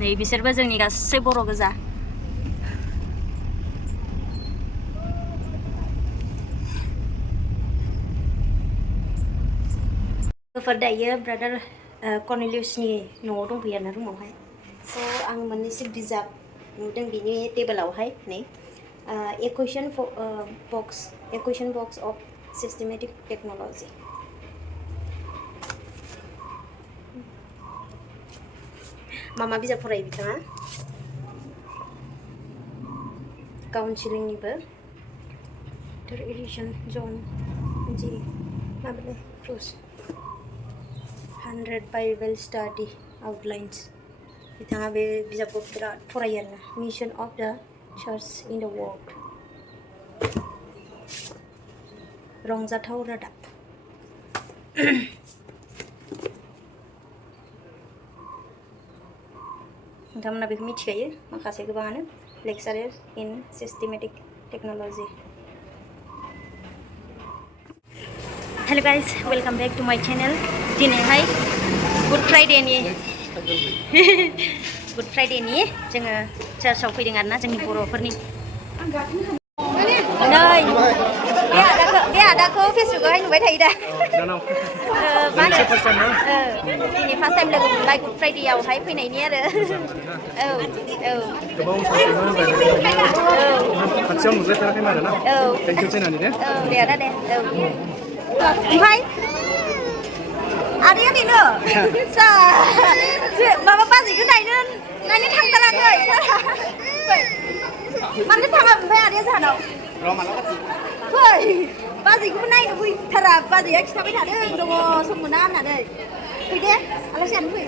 नै बिसोरबो जोंनि गासै बर' गोजा। दायो ब्रादार कर्नेलियासनि न'आव दंफैयो आरो रुमावहाय। स' आं मोननैसो बिजाब नुदों बिनि टेबोलावहाय नै a question books of systematic technology. मा बिजाब फरायो बिथाङा? काउन्सिलिंनिबो एडिसन जन जि माबालै क्रुज 100 बाइबल स्टाडि आउटलाइन्स। बिथाङा बे बिजाबखौ बिराद फरायो आरोना। Mission of the church in the world. रंजाथाव रादाब। नोंथांमोना बेखौ मिथिखायो माखासे गोबाङानो। Lecturer in systematic technology. Hello guys, welcome back to my channel. दिनैहाय गुड फ्राइडेनि जोङो चार्चआव फैदों आरोना, जोंनि बर'फोरनि। नै बे आदाखौ फेसबुकआवहाय नुबाय थायो दा। मा होनो दिनै फार्स्ट टाइम लोगो मोनबाय गुड फ्राइडेआवहाय फैनायनि आरो। खाथियाव नुजाफेराखैमोन आरोना। थेंक इउ चेनानि दे। दे आदा दे। ओमफ्राय आदाया बेनो माबा बाजैखौ नायनो थांथाराखै। मानो थाङा ओमफ्राय आदाया जोंहानाव? फै बाजैखौबो नायनो फैथारा। बाजैया खिन्थाबाय थादों दङ सम मोना होननानै। फै दे आलासि जानो फै।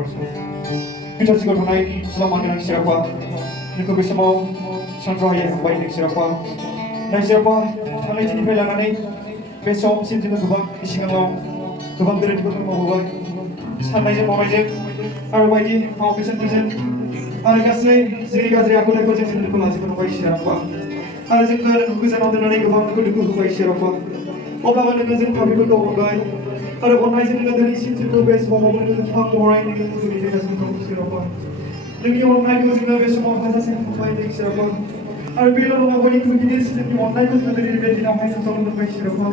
Nokorkwo. Gejerjwng थानाय selamat dengan swrkwo. Nोंखौ बे समाव सानथ्र'हायै हामबाय नों swrkwo. नाय swrkwo थांनाय दिननिफ्राय लानानै बे समसिम जोङो गोबां सिगाङाव गोबां गोरोन्थिफोरखौ मावबोबाय. साननायजों मावनायजों आरो बायदि फाव फेसनफोरजों आरो गासै जोंनि गाज्रि आखुथायखौ जों नोंखौ लाजिफोरबाय swrkwo. आरो जोंखौ गोजानाव दोननानै गोबां दुखु होबाय swrkwo. अब्लाबो नोङो जों पापिफोरखौ अनबाय आरो अननायजों नोङो दिनैसिम जोंखौ बे समाव नोङो फां महरै नोङो खुलिजेनगासिनो दं swrkwo. नोंनि अननायखौ जोङो बे समाव हाजासे मोनबाय नों swrkwo. आरो बेल' नङा बयनिख्रुइ गिदिरसिन जोंनि अननायखौ जोङो दिनै बे दिनावहाय जों मोनबाय swrkwo.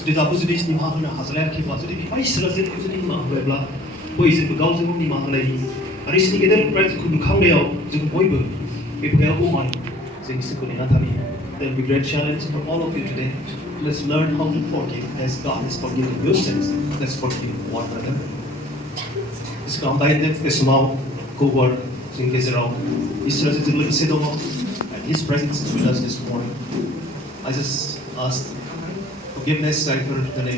जुदि दाबो जुदि निमाहा होनो हाजालायाखैब्ला जुदि बिफा इसोरा जोंखौ जुदि निमाहा होबायब्ला बयजोंबो गावजों गाव निमाहा होनायनि आरो इसोरनि गेदेर प्राइजखौ नुखांनायाव जों बयबो बे भयाव गमान जों इसोरखौ नेना थानि. There will be great challenge for all of you today. Let's learn how to forgive as God has forgiven your sins. Let's forgive one another. इसका हम बायदे के समाव कोवर जों गेजेराव इसोरा जों लोगोसे दङ and His presence is with us this morning. I just asked forgiveness जायफोर दिनै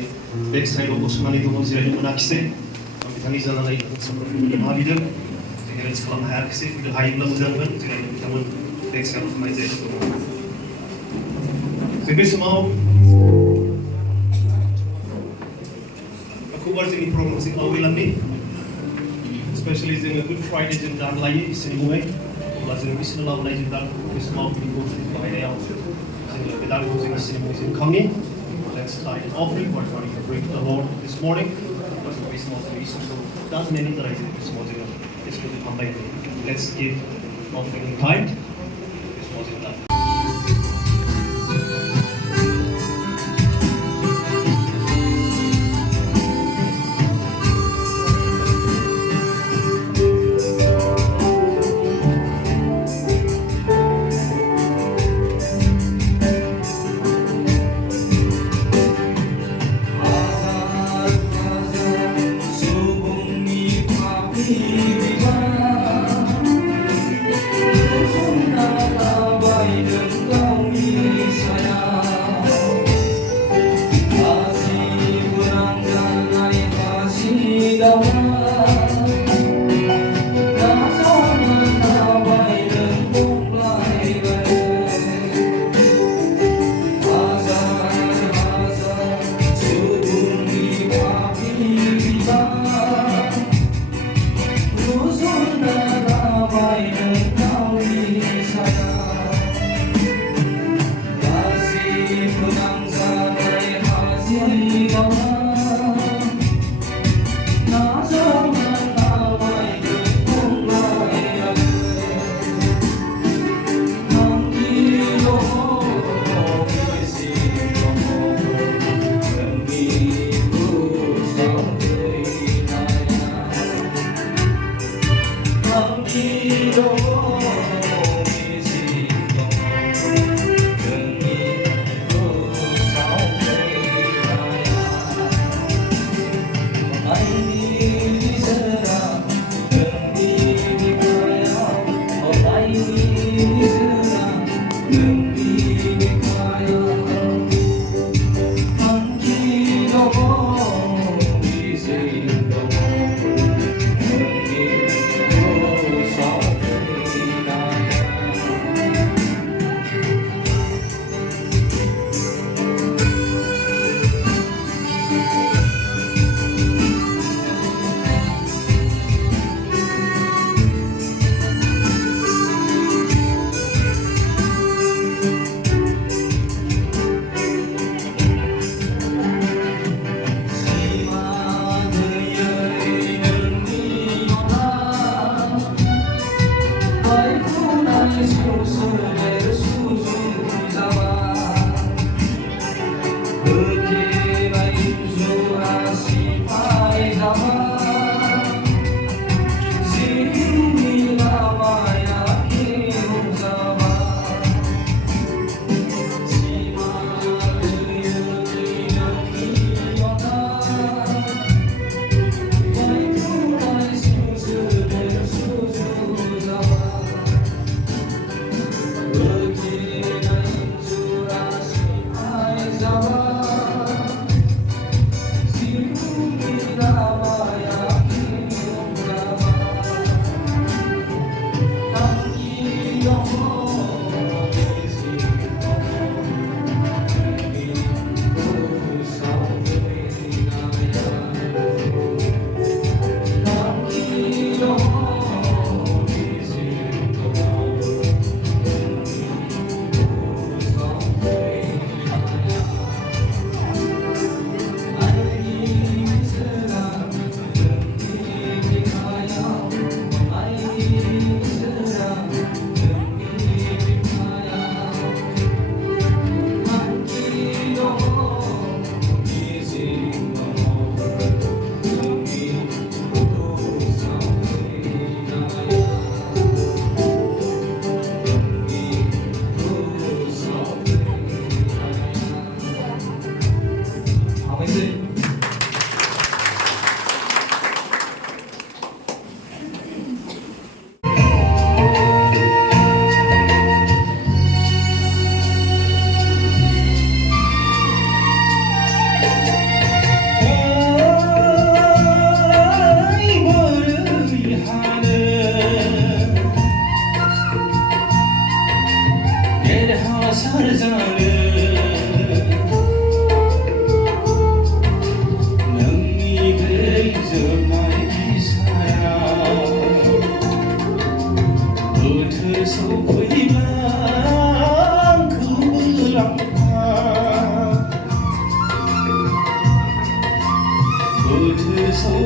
बेक साइडआव गसंनानै दङ जिरायनो मोनाखिसै आं बिथांनि जानानै साफ्रोमबो निमाहा बिदों जों एरेन्ज खालामनो हायाखिसै जुदि हायोब्ला मोजांमोन जिरायनो बिथांमोन बेक साइडआव थानाय जायफोर दङ जों बे समाव खबर जोंनि प्रग्रामजों आवगायलांनि स्पेशली जोङो गुड फ्राइडे जों दान लायो इसोरनि मुङै अब्ला जों इसोरनो लाबोनाय जों दान बे समाव बाहायनायाव जोङो बे दानखौ जों इसोरनि मुङै जों खांनि. Let's start an offering. We're trying to bring to the Lord this morning. Let's give of any kind. This was enough.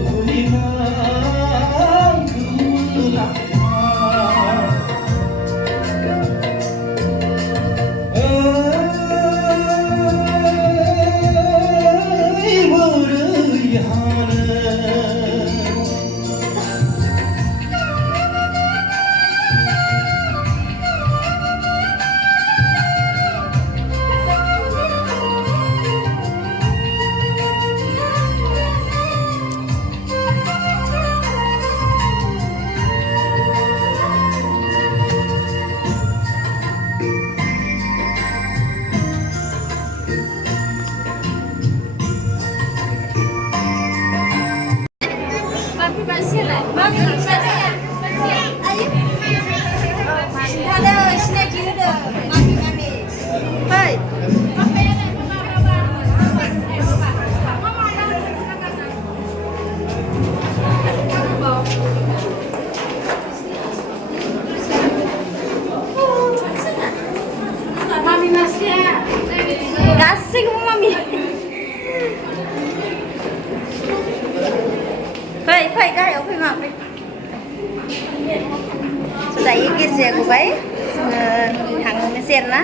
Hwbaibla गासैखौबो मामि फै फै गाहायाव फै मा फै दायो गेजेर गबाय जोङो थांनोसै आरोना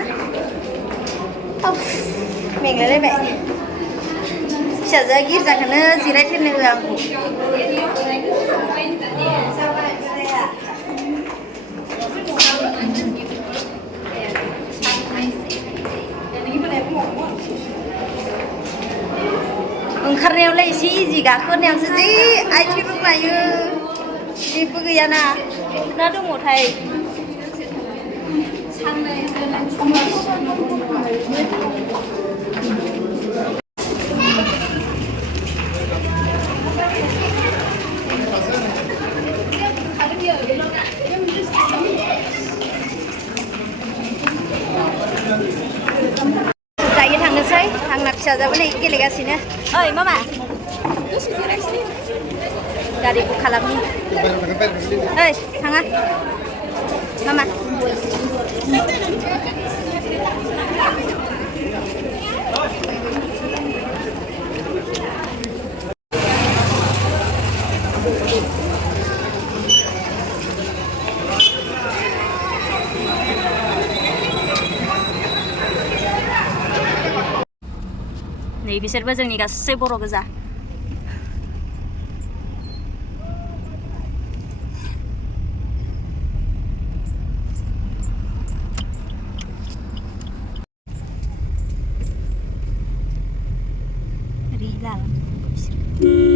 मेंलायलायबाय फिसाजोआ गिर्जाखौनो जिरायथेरनो होआ आंखौ ओंखारनायावलाय एसे इजि गाखोनायावसो जि आथिं रुबायो जेबो गैयाना ना दङथाय दायो थांनोसै आंना फिसाजोआबो नै गेलेगासिनो ओइ मामा गारि बुक खालामनि ओइ थाङा मामा नै बिसोरबो जोंनि गासै बर' गोजा Ri lalang.